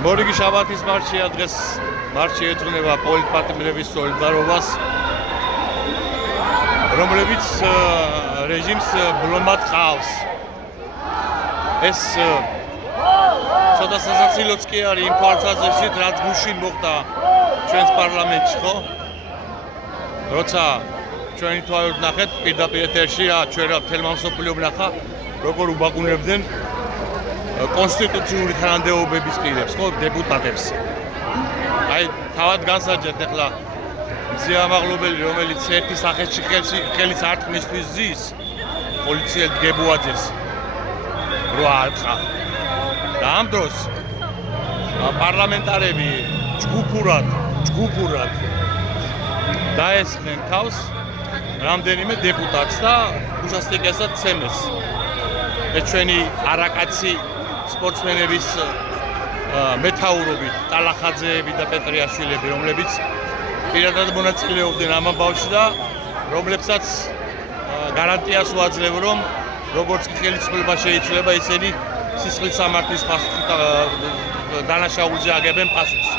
მორიგი შაბათის მარშია დღეს მარში ეძღვნება პოლიტპატიმრების სოლიდარობას, რომლებიც რეჟიმს ბლომად ყავს. ეს ცოტა სასაცილოც კი არის იმ თვალსაზრისით, რაც გუშინ მოხდა ჩვენს პარლამენტში, ხო? როცა ჩვენი თვალით ნახეთ პირდაპირ ეთერში, ჩვენ რა თელმა მსოფლიო ვნახა, როგორ უბაგუნებდნენ კონსტიტუციური თანამდებობების პირებს, ხო, დეპუტატებს. აი, თავად განსაჯეთ ახლა მზია მაღლობელი, რომელიც ერთი სახეში ხელის არტყმისთვის ზის, პოლიციელ გებუაძეს რო არტყა. და ამ დროს პარლამენტარები ჯგუფურად დაესხნენ თავს რამდენიმე დეპუტატს და უშასტიკესაც ცემეს. ეს ჩვენი არაკაცი სპორტსმენების მეთაურობით ტალახაძეები და პეტრიაშვილები, რომლებიც პირადად მონაწილეობდნენ ამ ამბავში და რომლებსაც გარანტიას უაძლევ, რომ როგორც ხელისუფლება შეიცვლება, ისინი სისხლის სამართლის დანაშაულზე აგებენ პასუხს.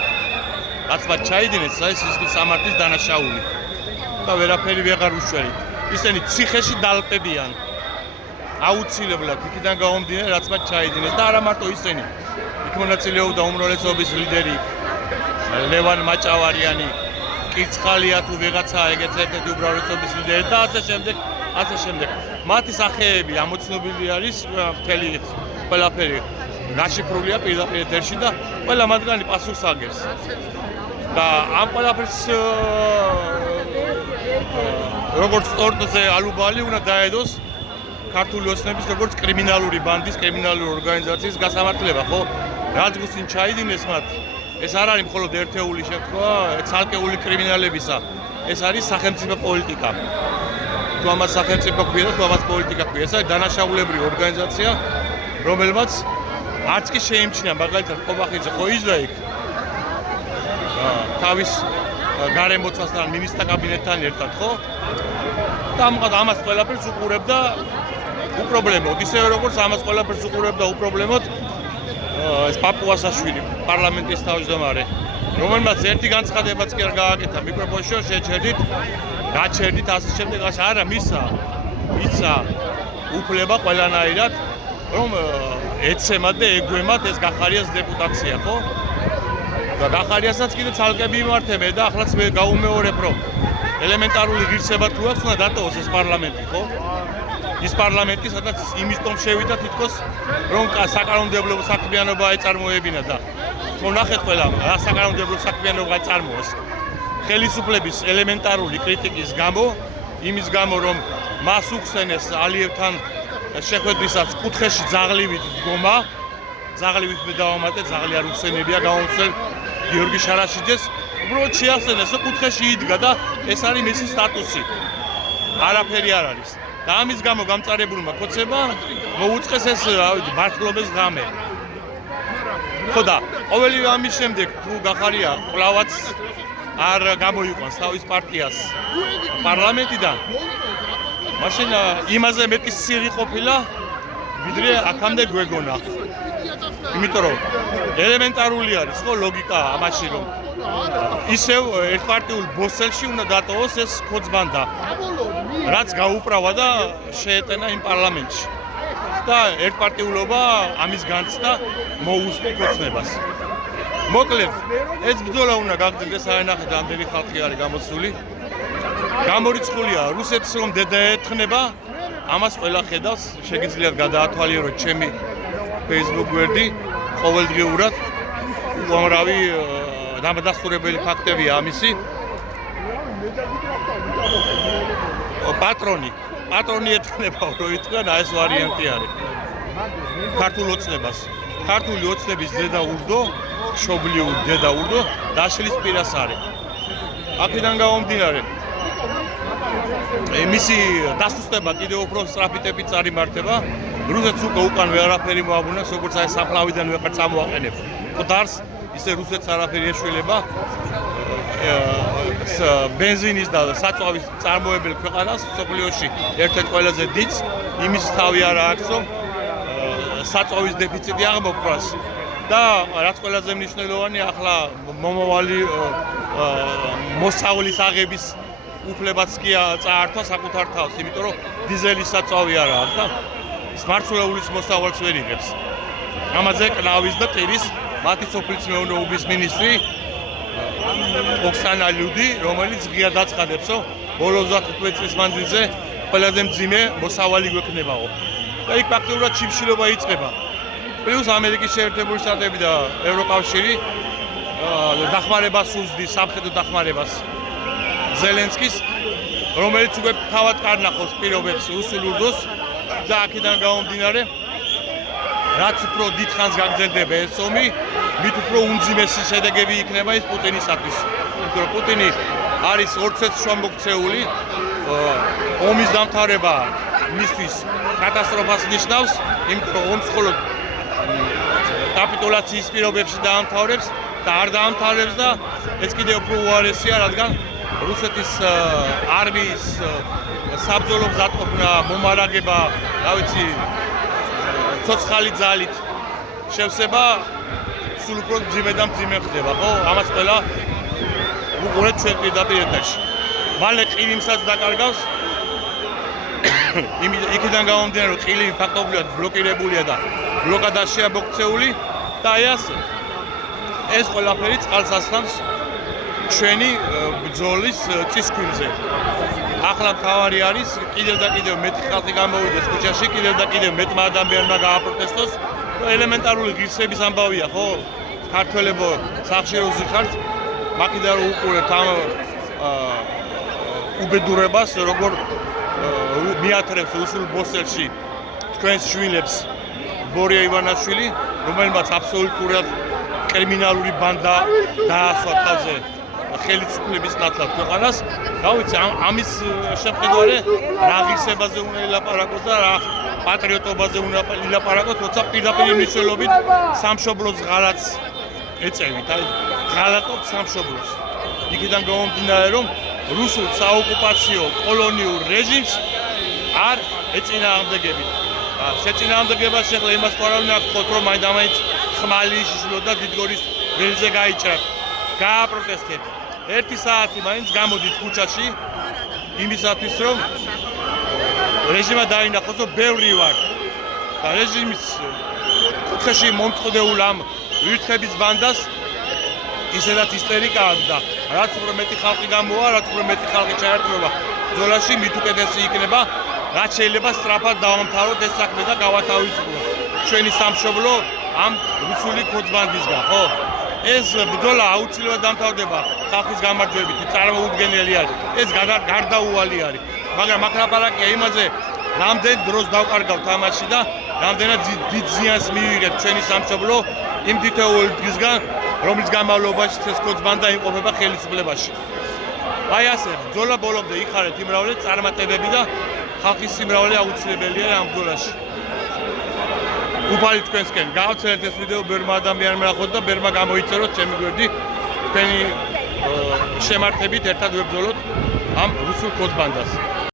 რაც მათ ჩაიდინეს, ეს სისხლის სამართლის დანაშაული და ვერაფერი ვეღარ უშველით. ისინი ციხეში დალპებიან. აუცილებლად იქიდან გამომდინარე, რაც მათ ჩაიდინეს და არა მარტო ისინი. იქ მონაწილეობდა უმრავლესობის ლიდერი ლევან მაჭავარიანი, კირცხალია თუ ვიღაცა ეგეც ერთ-ერთი უმრავლესობის ლიდერი და ასე შემდეგ. მათი სახეები ამოცნობილი არის, მთელი ყველაფერი გაშიფრულია პირდაპირ ეთერში და ყველა მათგანი პასუხს აგებს. და ამ ყველაფერს როგორც სპორტზე ალუბალი უნდა დაედოს ქართული ოცნების როგორც კრიმინალური ბანდის, კრიმინალური ორგანიზაციის გასამართლება, ხო? რაც გუსინ ჩაიდინეს მათ, ეს არ არის მხოლოდ ერთეული შემთხვევა, ცალკეული კრიმინალებისა. ეს არის სახელმწიფო პოლიტიკა. თუ ამას სახელმწიფო ქვია და თუ ამას პოლიტიკა ქვია, ეს არის დანაშაულებრივი ორგანიზაცია, რომელმაც არც კი შეიმჩნია, მაგალითად, ყობახიძე ხო იჯდა იქ თავის გარემოცვასთან, მინისტრთა კაბინეტთან ერთად, ხო? და ამას ყველაფერს უყურებდა უპრობლემოდ, ისევე როგორც ამას ყველაფერს უყურებდა უპრობლემოდ ეს პაპუასაშვილი, პარლამენტის თავმჯდომარე, რომელმაც ერთი განცხადებაც კი არ გააკეთა მიკროფონში, გაჩერდით ასე შემდეგ, არა მიცა უფლება ყველანაირად, რომ ეცემათ და ეგვემათ ეს გახარიას დეპუტაცია, ხო? და გახარიასაც კიდე ცალკე მიმართებენ და ახლაც მე გაუმეორებ, რომ ელემენტარული ღირსება თუ აქვს, უნდა დატოვოს ეს პარლამენტი, ხო? ის პარლამენტი, სადაც იმისtom შევიდა თითქოს, რომ საკანონმდებლო საქმიანობა ეწარმოებინა და ხო ნახეთ ყველა, რა საკანონმდებლო საქმიანობა ეწარმოოს. ხელისუფლების ელემენტარული კრიტიკის გამო, იმის გამო, რომ მას უხსენეს ალიევთან შეხვედრისაც კუთხეში ძაღლივით დგომა, ძაღლივით მე დავამატე, ძაღლი არ უხსენებია გამომცემ გიორგი შარაშიძეს, უბრალოდ შეახსენეს, რომ კუთხეში იდგა და ეს არის მისი სტატუსი. არაფერი არ არის. და ამის გამო გამწარებულმა ქოცება მოუწყეს ეს მართლობის ღამე. ხო და ყოველივე ამის შემდეგ თუ გახარია კვლავაც არ გამოიყვანს თავის პარტიას პარლამენტიდან, მაშინ იმაზე მეტი სირი ყოფილა, ვიდრე აქამდე გვეგონა. იმიტომ რომ ელემენტარული არის, ხო, ლოგიკა ამაში, რომ ისევ ერთპარტიულ ბოსელში უნდა დატოვოს ეს ქოძბანდა, რაც გაუправა და შეეტენა იმ პარლამენტში. და ერთპარტიულობა ამის განცდა მოუსწრებს ქოცნებას. მოკლედ, ეს ბრძოლა უნდა გაგრძელდეს, არანახეთ რამდენი ხალხი არის გამოსული. გამორიცხულია რუსეთს რომ დედაეთქნება, ამას ყველა ხედავს, შეგიძლიათ გადაათვალიეროთ ჩემი Facebook გვერდი, ყოველდღიურად უამრავი დამადასტურებელი ფაქტებია ამისი. პატრონი ეთქნება, რო ითქვენ, ეს ვარიანტი არის. ქართული ოცნების დედაურდო, მშობლიური დედაურდო დაშლის პირას არის. აქედან გამომდინარე, მისი დასუსტება კიდევ უფრო სწრაფი ტემპით წარიმართება. რუსეთს უკან ვერაფერი მოაბრუნებს, როგორც აი საფლავიდან ვეღარ წამოაყენებს. მყდარს ისე რუსეთს არაფერი ეშველება. ბენზინის და საწვავის წარმოებელ ქვეყანას მსოფლიოში ერთ-ერთ ყველაზე დიდს, იმის თავი არა აქვს, რომ საწვავის დეფიციტი აღმოფხვრას და რაც ყველაზე მნიშვნელოვანი ახლა მომავალი მოსავლის აღების უფლებაც კი წაართვა საკუთარ თავს, იმიტომ რომ დიზელის საწვავი არა აქვს და სმარცულეულის მოსავალს ვერ იღებს. ამაზე კნავის და ტირის მათი სოფლის მეურნეობის მინისტრი ოქსანა ლიუდი, რომელიც ღიად აცხადებს, რომ ბოლო 35 წლის მანძილზე ყველაზე მძიმე მოსავალი გვექნებაო. და იქ ფაქტობრივად ჩიმშილობა იწყება. პლუს ამერიკის შეერთებული შტატები და ევროკავშირი დახმარებას უსდის, სამხედრო დახმარებას ზელენსკის, რომელიც უკვე თავად კარნახობს პირობებს რუსულ ურდოს და აქედან გამომდინარე, რაც უფრო დიდხანს გაგრძელდება ეს ომი, მით უფრო უმძიმესი შედეგები იქნება ის პუტინისათვის. იმიტომ რომ პუტინი არის ორცეთ შუამოქცეული, ომის დამთავრება მისთვის კატასტროფას ნიშნავს, იმიტომ რომ ომს მხოლოდ კაპიტულაციის პირობებში დაამთავრებს და არ დაამთავრებს და ეს კიდევ უფრო უარესია, რადგან რუსეთის არმიის საბრძოლო მზადყოფნა, მომარაგება, რა ვიცი, ცოცხალი ძალით შევსება სულ უფრო მძიმე და მძიმე ხდება, ხო? ამას ყველა უყურეთ ჩვენ პირდაპირ ეთერში. მალე ყირიმსაც დაკარგავს. იქიდან გამომდინარე, რომ ყირიმი ფაქტობრივად ბლოკირებულია და ბლოკადაშია მოქცეული და აი ასე. ეს ყველაფერი წყალს ასხამს ჩვენი ბრძოლის წისქვილზე. ახლა მთავარი არის კიდევ და კიდევ მეტი ხალხი გამოვიდეს ქუჩაში, კიდევ და კიდევ მეტმა ადამიანმა გააპროტესტოს. ელემენტარული ღირსების ამბავია, ხო? ქართველებო სახლში რო ზიხართ, მაქედან რო უყურებთ ამ უბედურებას, როგორ მიათრევს რუსულ ბოსელში თქვენს შვილებს ბორია ივანაშვილი, რომელმაც აბსოლუტურად კრიმინალური ბანდა დაასვა თავზე ხელისუფლების ნაცვლად ქვეყანას. რა ვიცი, ამის შემხედარე რა ღირსებაზე უნდა ილაპარაკოს და რა პატრიოტობაზე უნდა ილაპარაკოს, როცა პირდაპირ მნიშვნელობით სამშობლოს ღალატს ეწევით, აი ღალატობთ სამშობლოს. იქიდან გამომდინარე, რომ რუსულ საოკუპაციო კოლონიურ რეჟიმს არ ეწინააღმდეგებით. შეწინააღმდეგებას შეხლა იმას ყარავენ აქ რომ მაინც ხმალი შიშლო და დიდგორის ველზე გაიჭრათ. გააპროტესტეთ. 1 საათი მაინც გამოდით ქუჩაში იმისათვის, რომ რეჟიმა დაინახოს, რომ ბევრი ვარ. და რეჟიმის კუთხეში მომწყდეულ ამ ვირთხების ბანდას ისედაც ისტერიკა აქვს და რაც უფრო მეტი ხალხი გამოვა, რაც უფრო მეტი ხალხი ჩაერთვება ბრძოლაში, მით უკეთესი იქნება, რაც შეიძლება სწრაფად დავამთავროთ ეს საქმე და გავათავისუფლოთ ჩვენი სამშობლო ამ რუსული კოწბანდისგან, ხო? ეს ბრძოლა აუცილებლად დამთავრდება ხალხის გამარჯვებით, წარმოუდგენელი არის. ეს გარდაუვალი არის. მაგრამ აქ ლაპარაკია იმაზე, რამდენ დროს დავკარგავთ ამაში და რამდენად დიდ ზიანს მივიღებთ ჩვენი სამშობლო იმ თითოეული დღისგან, რომლის განმავლობაში ეს კოწბანდა იმყოფება ხელისუფლებაში. აი ასე, ბრძოლა ბოლომდე იხარეთ იმრავლე წარმატებები და ხალხის სიმრავლე აუცილებელია ამ ბრძოლაში. უფალი თქვენსკენ გავცელეთ ეს ვიდეო ბევრმა ადამიანმა ნახოთ და ბევრმა გამოიწეროთ ჩემი გვერდი თქვენი შემართებით ერთად ვებრძოლოთ ამ რუსულ კოწბანდას.